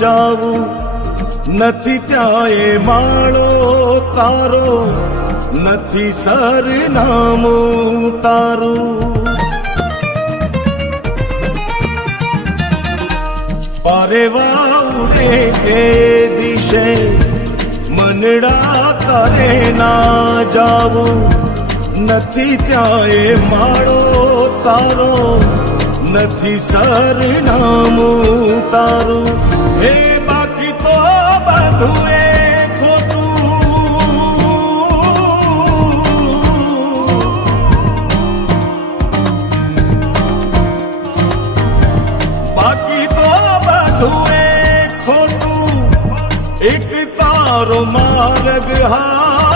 જાવું નથી ત્યાં એ માળો તારો, નથી સરનામું તારું. પારેવા ઉડે એ દિશે મનડા તારે ના જાવું, નથી ત્યાં એ માળો તારો, નથી સરનામું તારું. હે બાકી તો બધું એ ખોટું, એક તારો માર્ગ હા